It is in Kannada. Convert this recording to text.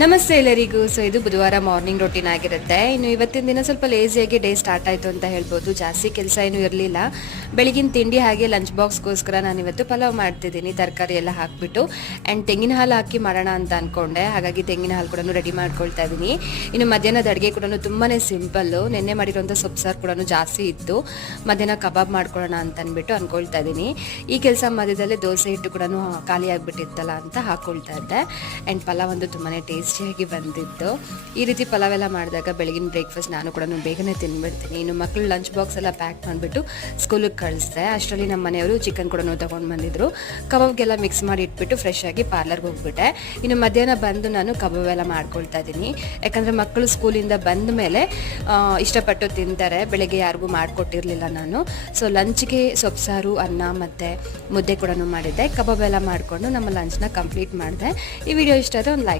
ನಮಸ್ತೆ ಎಲ್ಲರಿಗೂ. ಸೊ ಇದು ಬುಧವಾರ ಮಾರ್ನಿಂಗ್ ರೊಟೀನ್ ಆಗಿರುತ್ತೆ. ಇನ್ನು ಇವತ್ತಿನ ದಿನ ಸ್ವಲ್ಪ ಲೇಸಿಯಾಗಿ ಡೇ ಸ್ಟಾರ್ಟ್ ಆಯಿತು ಅಂತ ಹೇಳ್ಬೋದು. ಜಾಸ್ತಿ ಕೆಲಸ ಏನೂ ಇರಲಿಲ್ಲ. ಬೆಳಗಿನ ತಿಂಡಿ ಹಾಗೆ ಲಂಚ್ ಬಾಕ್ಸ್ಗೋಸ್ಕರ ನಾನು ಇವತ್ತು ಪಲಾವ್ ಮಾಡ್ತಿದ್ದೀನಿ, ತರಕಾರಿ ಎಲ್ಲ ಹಾಕಿಬಿಟ್ಟು. ಆ್ಯಂಡ್ ತೆಂಗಿನ ಹಾಲು ಹಾಕಿ ಮಾಡೋಣ ಅಂತ ಅಂದ್ಕೊಂಡೆ, ಹಾಗಾಗಿ ತೆಂಗಿನ ಹಾಲು ಕೂಡ ರೆಡಿ ಮಾಡ್ಕೊಳ್ತಾ ಇದ್ದೀನಿ. ಇನ್ನು ಮಧ್ಯಾಹ್ನದ ಅಡುಗೆ ಕೂಡ ತುಂಬಾ ಸಿಂಪಲ್ಲು. ನೆನ್ನೆ ಮಾಡಿರೋಂಥ ಸೊಪ್ಪು ಸಾರು ಕೂಡ ಜಾಸ್ತಿ ಇತ್ತು. ಮಧ್ಯಾಹ್ನ ಕಬಾಬ್ ಮಾಡ್ಕೊಳ್ಳೋಣ ಅಂತ ಅಂದ್ಬಿಟ್ಟು ಅಂದ್ಕೊಳ್ತಾ ಇದ್ದೀನಿ. ಈ ಕೆಲಸ ಮಧ್ಯದಲ್ಲೇ ದೋಸೆ ಹಿಟ್ಟು ಕೂಡ ಖಾಲಿ ಆಗಿಬಿಟ್ಟಿತ್ತಲ್ಲ ಅಂತ ಹಾಕ್ಕೊಳ್ತಾ ಇದ್ದೆ. ಆ್ಯಂಡ್ ಪಲಾವ್ ಒಂದು ತುಂಬಾ ಟೇಸ್ಟಿಯಾಗಿ ಬಂದಿತ್ತು. ಈ ರೀತಿ ಪಲಾವ್ ಎಲ್ಲ ಮಾಡಿದಾಗ ಬೆಳಗಿನ ಬ್ರೇಕ್ಫಾಸ್ಟ್ ನಾನು ಕೂಡ ಬೇಗನೆ ತಿಂದ್ಬಿಡ್ತೀನಿ. ಇನ್ನು ಮಕ್ಕಳು ಲಂಚ್ ಬಾಕ್ಸ್ ಎಲ್ಲ ಪ್ಯಾಕ್ ಮಾಡಿಬಿಟ್ಟು ಸ್ಕೂಲಿಗೆ ಕಳಿಸ್ದೆ. ಅಷ್ಟರಲ್ಲಿ ನಮ್ಮ ಮನೆಯವರು ಚಿಕನ್ ಕೂಡ ತೊಗೊಂಡು ಬಂದಿದ್ರು. ಕಬಾಬ್ಗೆಲ್ಲ ಮಿಕ್ಸ್ ಮಾಡಿ ಇಟ್ಬಿಟ್ಟು ಫ್ರೆಶ್ ಆಗಿ ಪಾರ್ಲರ್ಗೆ ಹೋಗ್ಬಿಟ್ಟೆ. ಇನ್ನು ಮಧ್ಯಾಹ್ನ ಬಂದು ನಾನು ಕಬಾಬ್ ಎಲ್ಲ ಮಾಡ್ಕೊಳ್ತಾ ಇದ್ದೀನಿ. ಯಾಕಂದರೆ ಮಕ್ಕಳು ಸ್ಕೂಲಿಂದ ಬಂದ ಮೇಲೆ ಇಷ್ಟಪಟ್ಟು ತಿಂತಾರೆ. ಬೆಳಗ್ಗೆ ಯಾರಿಗೂ ಮಾಡಿಕೊಟ್ಟಿರಲಿಲ್ಲ ನಾನು. ಸೊ ಲಂಚ್ಗೆ ಸೊಪ್ಪು ಸಾರು, ಅನ್ನ ಮತ್ತು ಮುದ್ದೆ ಕೂಡ ಮಾಡಿದ್ದೆ. ಕಬಾಬ್ ಎಲ್ಲ ಮಾಡಿಕೊಂಡು ನಮ್ಮ ಲಂಚ್ನ ಕಂಪ್ಲೀಟ್ ಮಾಡಿದೆ. ಈ ವಿಡಿಯೋ ಇಷ್ಟ ಆದರೆ ಒಂದು ಲೈಕ್